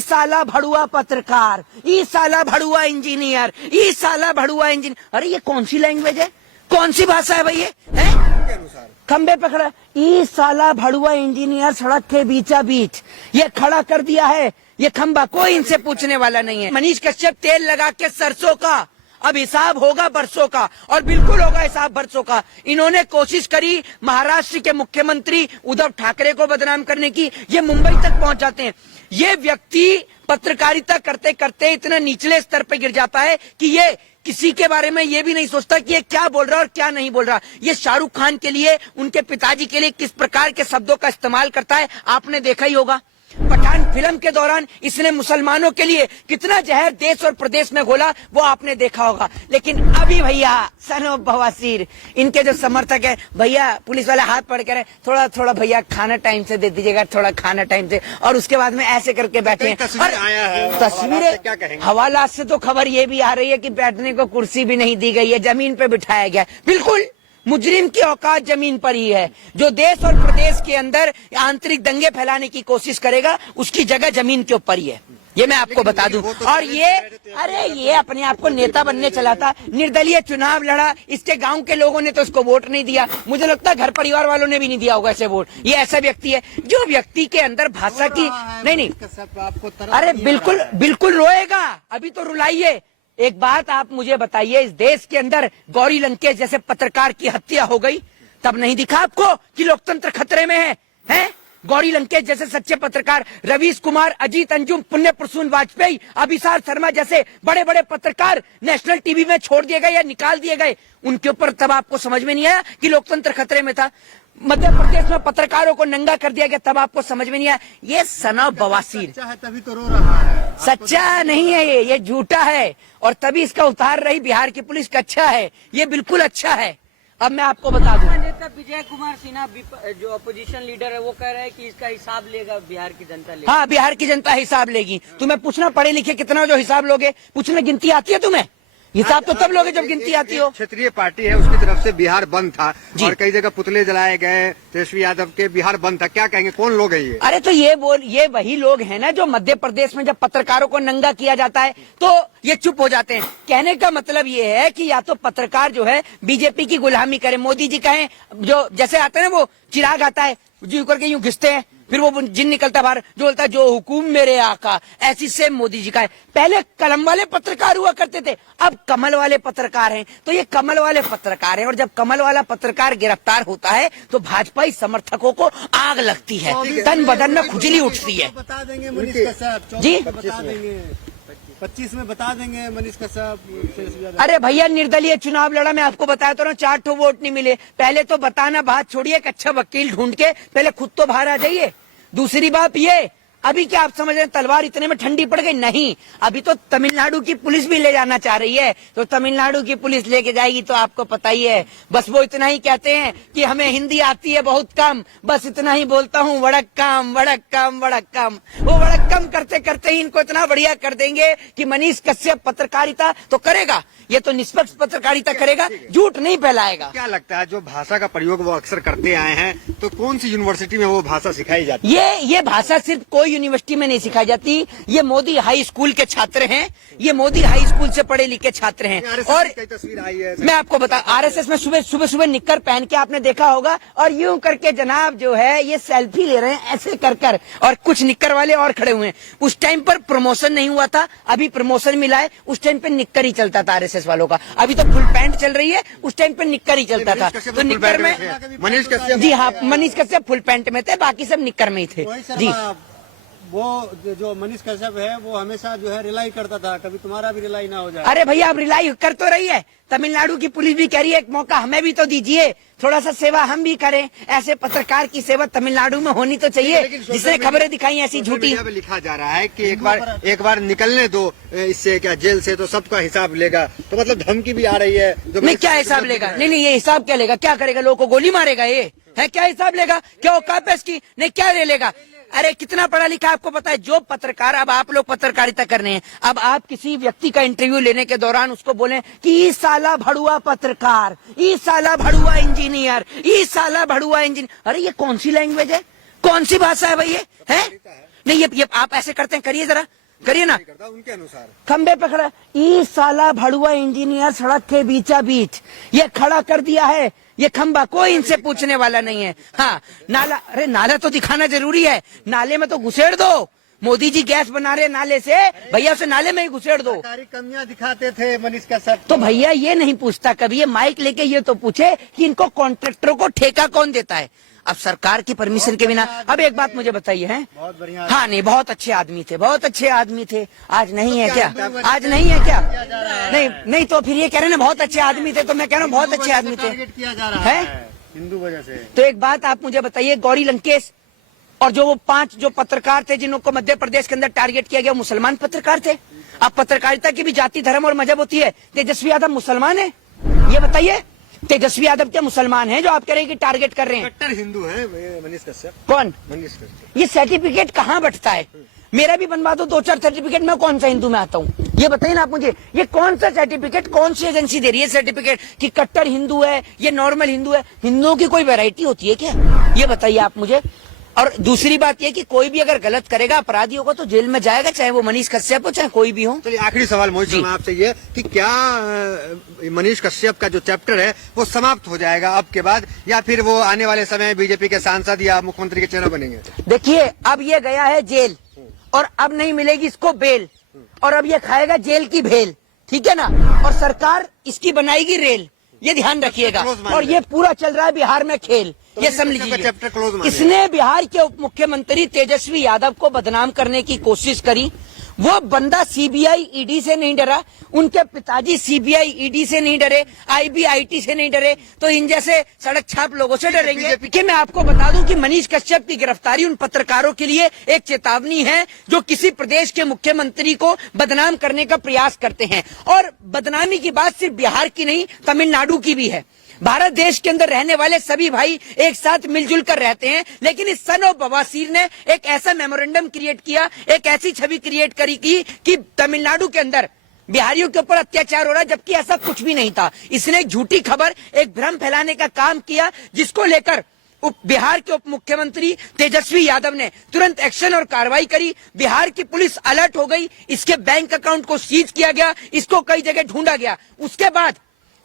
साला भड़ुआ पत्रकार, ई साला भड़ुआ इंजीनियर, ई साला भड़ुआ इंजीनियर। अरे ये कौन सी लैंग्वेज है, कौन सी भाषा है भाई ये? खंबे पे खड़ा, ई साला भड़ुआ इंजीनियर सड़क के बीचा बीच ये खड़ा कर दिया है ये खंबा, कोई इनसे पूछने वाला नहीं है। मनीष कश्यप तेल लगा के सरसों का, अब हिसाब होगा बरसों का, और बिल्कुल होगा हिसाब बरसों का। इन्होंने कोशिश करी महाराष्ट्र के मुख्यमंत्री उद्धव ठाकरे को बदनाम करने की, ये मुंबई तक पहुंच जाते हैं। ये व्यक्ति पत्रकारिता करते करते इतना निचले स्तर पे गिर जाता है कि ये किसी के बारे में ये भी नहीं सोचता कि ये क्या बोल रहा है और क्या नहीं बोल रहा। ये शाहरुख खान के लिए, उनके पिताजी के लिए किस प्रकार के शब्दों का इस्तेमाल करता है आपने देखा ही होगा। पठान फिल्म के दौरान इसने मुसलमानों के लिए कितना जहर देश और प्रदेश में घोला वो आपने देखा होगा। लेकिन अभी भैया सनो बवासीर, इनके जो समर्थक है, भैया पुलिस वाले हाथ पकड़ के रहे, थोड़ा थोड़ा भैया खाना टाइम से दे दीजिएगा, थोड़ा खाना टाइम से, और उसके बाद में ऐसे करके बैठे हैं। तस्वीरें हवाला से तो खबर ये भी आ रही है कि बैठने को कुर्सी भी नहीं दी गई है, जमीन पे बिठाया गया। बिल्कुल मुजरिम की औकात जमीन पर ही है। जो देश और प्रदेश के अंदर आंतरिक दंगे फैलाने की कोशिश करेगा उसकी जगह जमीन के ऊपर ही है, ये मैं आपको बता दूं। और ये अरे ये अपने आप को नेता बनने चला था, निर्दलीय चुनाव लड़ा, इसके गांव के लोगों ने तो इसको वोट नहीं दिया, मुझे लगता है घर परिवार वालों ने भी नहीं दिया होगा ऐसे वोट। ये ऐसा व्यक्ति है जो व्यक्ति के अंदर भाषा की नहीं, अरे बिल्कुल बिल्कुल रोएगा, अभी तो रुलाइए। एक बात आप मुझे बताइए, इस देश के अंदर गौरी लंकेश जैसे पत्रकार की हत्या हो गई, तब नहीं दिखा आपको कि लोकतंत्र खतरे में है? हैं? गौरी लंकेश जैसे सच्चे पत्रकार, रवीश कुमार, अजीत अंजुम, पुण्य प्रसून वाजपेयी, अभिसार शर्मा जैसे बड़े बड़े पत्रकार नेशनल टीवी में छोड़ दिए गए या निकाल दिए गए, उनके ऊपर तब आपको समझ में नहीं आया कि लोकतंत्र खतरे में था। मध्य प्रदेश में पत्रकारों को नंगा कर दिया गया, तब आपको समझ में नहीं आया। ये सना बवासीर तभी तो रो रहा है। सच्चा नहीं है ये झूठा है, और तभी इसका उतार रही बिहार की पुलिस का अच्छा है, ये बिल्कुल अच्छा है। अब मैं आपको बता दूं, नेता विजय कुमार सिन्हा जो अपोजिशन लीडर है वो कह रहे हैं कि इसका हिसाब लेगा बिहार की जनता लेगी। हाँ, बिहार की जनता हिसाब लेगी। तुम्हें पूछना पढ़े लिखे कितना जो हिसाब लोगे, पूछना गिनती आती है तुम्हें? हिसाब तो तब लोगे जब गिनती आती हो। क्षेत्रीय पार्टी है, उसकी तरफ से बिहार बंद था और कई जगह पुतले जलाए गए तेजस्वी यादव के, बिहार बंद था। क्या कहेंगे, कौन लोग हैं ये? अरे तो ये वही लोग हैं ना जो मध्य प्रदेश में जब पत्रकारों को नंगा किया जाता है तो ये चुप हो जाते हैं। कहने का मतलब ये है कि या तो पत्रकार जो है बीजेपी की गुलामी करे, मोदी जी कहें, जो जैसे आता है ना वो चिराग आता है जी करके यूं घिसते हैं, फिर वो जिन निकलता बाहर जो बोलता है जो हुकुम मेरे आका, ऐसी सेम मोदी जी का है। पहले कलम वाले पत्रकार हुआ करते थे, अब कमल वाले पत्रकार हैं। तो ये कमल वाले पत्रकार हैं, और जब कमल वाला पत्रकार गिरफ्तार होता है तो भाजपाई समर्थकों को आग लगती है, तन बदन में खुजली उठती है। बता देंगे मनीष कश्यप जी, बता देंगे 25 में बता देंगे मनीष कश्यप। अरे भैया निर्दलीय चुनाव लड़ा, मैं आपको बताया तो ना, 4 ठो वोट नहीं मिले। पहले तो बताना बात छोड़िए, एक अच्छा वकील ढूंढ के पहले खुद तो बाहर आ जाइए। दूसरी बात ये, अभी क्या आप समझ रहे हैं तलवार इतने में ठंडी पड़ गई? नहीं, अभी तो तमिलनाडु की पुलिस भी ले जाना चाह रही है, तो तमिलनाडु की पुलिस लेके जाएगी तो आपको पता ही है। बस वो इतना ही कहते हैं कि हमें हिंदी आती है बहुत कम, बस इतना ही बोलता हूँ, वड़क्कम वड़क्कम वड़क्कम। वो वड़क्कम करते करते ही इनको इतना बढ़िया कर देंगे कि मनीष कश्यप पत्रकारिता तो करेगा, ये तो निष्पक्ष पत्रकारिता करेगा, झूठ नहीं फैलाएगा। क्या लगता है जो भाषा का प्रयोग वो अक्सर करते आए हैं, तो कौन सी यूनिवर्सिटी में वो भाषा सिखाई जाती है? ये भाषा सिर्फ कोई यूनिवर्सिटी में नहीं सिखाई जाती, ये मोदी हाई स्कूल के छात्र हैं, ये मोदी हाई स्कूल से पढ़े लिखे छात्र हैं। और तस्वीर आई है, मैं आपको बता, आरएसएस में सुबह निक्कर पहन के आपने देखा होगा, और यूं करके जनाब जो है ये सेल्फी ले रहे हैं ऐसे कर, और कुछ निक्कर वाले और खड़े हुए हैं। उस टाइम पर प्रमोशन नहीं हुआ था, अभी प्रमोशन मिला है। उस टाइम पे निक्कर ही चलता था आरएसएस वालों का, अभी तो फुल पैंट चल रही है, उस टाइम पे निक्कर ही चलता था। तो निक्कर में मनीष कश्यप, जी हाँ, मनीष कश्यप फुल पैंट में थे, बाकी सब निक्कर में ही थे जी। वो जो मनीष कश्यप है वो हमेशा जो है रिलाई करता था, कभी तुम्हारा भी रिलाई ना हो जाए। अरे भैया अब रिलाई कर तो रही है, तमिलनाडु की पुलिस भी कह रही है एक मौका हमें भी तो दीजिए, थोड़ा सा सेवा हम भी करें। ऐसे पत्रकार की सेवा तमिलनाडु में होनी तो चाहिए जिसने खबरें दिखाई ऐसी झूठी। लिखा जा रहा है कि एक बार निकलने दो इससे, क्या जेल से, तो सबका हिसाब लेगा। तो मतलब धमकी भी आ रही है। नहीं, क्या हिसाब लेगा? नहीं, ये हिसाब क्या लेगा? क्या करेगा? लोगों को गोली मारेगा? ये है क्या हिसाब लेगा? क्या औकात है इसकी? नहीं, क्या ले लेगा? अरे कितना पढ़ा लिखा आपको पता है? जो पत्रकार, अब आप लोग पत्रकारिता कर रहे हैं, अब आप किसी व्यक्ति का इंटरव्यू लेने के दौरान उसको बोले कि ई साला भड़ुआ पत्रकार, ई साला भड़ुआ इंजीनियर, ई साला भड़ुआ इंजीनियर। अरे ये कौन सी लैंग्वेज है, कौन सी भाषा है भाई ये? है नहीं ये आप ऐसे करते हैं, करिए जरा, करिए ना। करता उनके अनुसार खंबे पे खड़ा, ई साला भड़ुआ इंजीनियर सड़क के बीचा बीच ये खड़ा कर दिया है ये खंबा, कोई इनसे पूछने वाला नहीं है। हाँ नाला, अरे नाला तो दिखाना जरूरी है, नाले में तो घुसेड़ दो। मोदी जी गैस बना रहे नाले से, भैया उसे नाले में ही घुसेड़ दो। सरकारी कमियां दिखाते थे मनीष कश्यप। तो भैया ये नहीं पूछता कभी, ये माइक लेके ये तो पूछे कि इनको कॉन्ट्रैक्टरों को ठेका कौन देता है। अब सरकार की परमिशन के बिना, अब एक बात मुझे बताइए, है बहुत बढ़िया। हाँ नहीं, बहुत अच्छे आदमी थे, बहुत अच्छे आदमी थे। आज नहीं है क्या? आज नहीं है क्या? नहीं तो फिर ये कह रहे हैं ना बहुत अच्छे आदमी थे, तो मैं कह रहा हूँ बहुत अच्छे आदमी थे। टारगेट किया जा रहा है हिंदू वजह से। तो एक बात आप मुझे बताइए, गौरी लंकेश और जो वो 5 जो पत्रकार थे जिनको मध्य प्रदेश के अंदर टारगेट किया गया, मुसलमान पत्रकार थे। अब पत्रकारिता की भी जाति धर्म और मजहब होती है। तेजस्वी यादव मुसलमान है, ये बताइए, तेजस्वी यादव क्या मुसलमान है जो आप कह रहे हैं कि टारगेट कर रहे हैं? कट्टर हिंदू है मनीष कश्यप। कौन? मनीष कश्यप। ये सर्टिफिकेट कहाँ बंटता है? मेरा भी बनवा दो 2-4 सर्टिफिकेट, मैं कौन सा हिंदू में आता हूँ? ये बताइए ना आप मुझे, ये कौन सा सर्टिफिकेट, कौन सी एजेंसी दे रही है सर्टिफिकेट कि कट्टर हिंदू है, ये नॉर्मल हिंदू है? हिंदुओं की कोई वैरायटी होती है क्या? ये बताइए आप मुझे। और दूसरी बात ये कि कोई भी अगर गलत करेगा, अपराधी होगा, तो जेल में जाएगा, चाहे वो मनीष कश्यप हो चाहे कोई भी हो। चलिए आखिरी सवाल मोहित शर्मा आपसे ये कि क्या मनीष कश्यप का जो चैप्टर है वो समाप्त हो जाएगा अब के बाद, या फिर वो आने वाले समय बीजेपी के सांसद या मुख्यमंत्री के चेहरा बनेंगे? देखिए अब ये गया है जेल और अब नहीं मिलेगी इसको बेल, और अब ये खाएगा जेल की भेल, ठीक है ना? और सरकार इसकी बनाएगी रेल, ये ध्यान रखिएगा। और ये पूरा चल रहा है बिहार में खेल, ये समझ लीजिए। Chapter close. इसने बिहार के उप मुख्यमंत्री तेजस्वी यादव को बदनाम करने की कोशिश करी। वो बंदा सीबीआई ईडी से नहीं डरा, उनके पिताजी सीबीआई ईडी से नहीं डरे, आईबीआईटी से नहीं डरे, तो इन जैसे सड़क छाप लोगों से डरेंगे? कि मैं आपको बता दूं कि मनीष कश्यप की गिरफ्तारी उन पत्रकारों के लिए एक चेतावनी है जो किसी प्रदेश के मुख्यमंत्री को बदनाम करने का प्रयास करते हैं। और बदनामी की बात सिर्फ बिहार की नहीं, तमिलनाडु की भी है। भारत देश के अंदर रहने वाले सभी भाई एक साथ मिलजुल कर रहते हैं, लेकिन इस सन ऑफ बवासीर ने एक ऐसा मेमोरेंडम क्रिएट किया, एक ऐसी छवि क्रिएट करी कि तमिलनाडु के अंदर बिहारियों के ऊपर अत्याचार हो रहा है, जबकि ऐसा कुछ भी नहीं था। इसने एक झूठी खबर, एक भ्रम फैलाने का काम किया, जिसको लेकर बिहार के उप मुख्यमंत्री तेजस्वी यादव ने तुरंत एक्शन और कार्रवाई करी। बिहार की पुलिस अलर्ट हो गई, इसके बैंक अकाउंट को सीज किया गया, इसको कई जगह ढूंढा गया। उसके बाद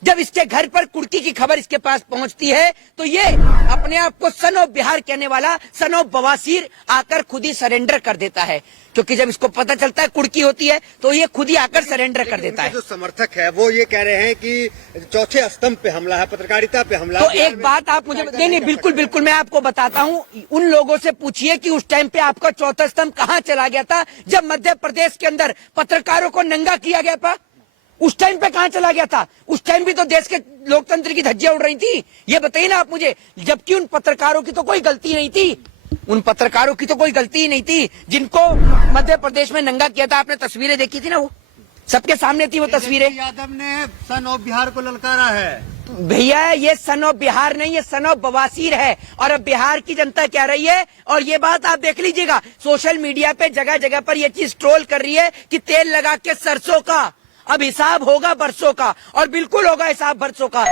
जब इसके घर पर कुर्की की खबर इसके पास पहुंचती है, तो ये अपने आप को सन ऑफ बिहार कहने वाला सन ऑफ बवासीर आकर खुद ही सरेंडर कर देता है, क्योंकि जब इसको पता चलता है कुर्की होती है तो ये खुद ही आकर सरेंडर कर देता है। जो समर्थक है वो ये कह रहे हैं कि चौथे स्तंभ पे हमला है, पत्रकारिता पे हमला। तो एक बात आप मुझे नहीं बिल्कुल बिल्कुल मैं आपको बताता हूँ, उन लोगों से पूछिए कि उस टाइम पे आपका चौथा स्तंभ कहाँ चला गया था जब मध्य प्रदेश के अंदर पत्रकारों को नंगा किया गया था? उस टाइम पे कहाँ चला गया था? उस टाइम भी तो देश के लोकतंत्र की धज्जियां उड़ रही थी। ये बताइए ना आप मुझे, जबकि उन पत्रकारों की तो कोई गलती नहीं थी, उन पत्रकारों की तो कोई गलती ही नहीं थी जिनको मध्य प्रदेश में नंगा किया था। आपने तस्वीरें देखी थी ना, वो सबके सामने थी वो तस्वीरें। यादव ने सन ऑफ बिहार को ललकारा है। भैया ये सन ऑफ बिहार नहीं, ये सन ऑफ बवासीर है। और अब बिहार की जनता कह रही है, और ये बात आप देख लीजिएगा, सोशल मीडिया पे जगह जगह पर ये चीज ट्रोल कर रही है कि तेल लगा के सरसों का अब हिसाब होगा बरसों का, और बिल्कुल होगा हिसाब बरसों का।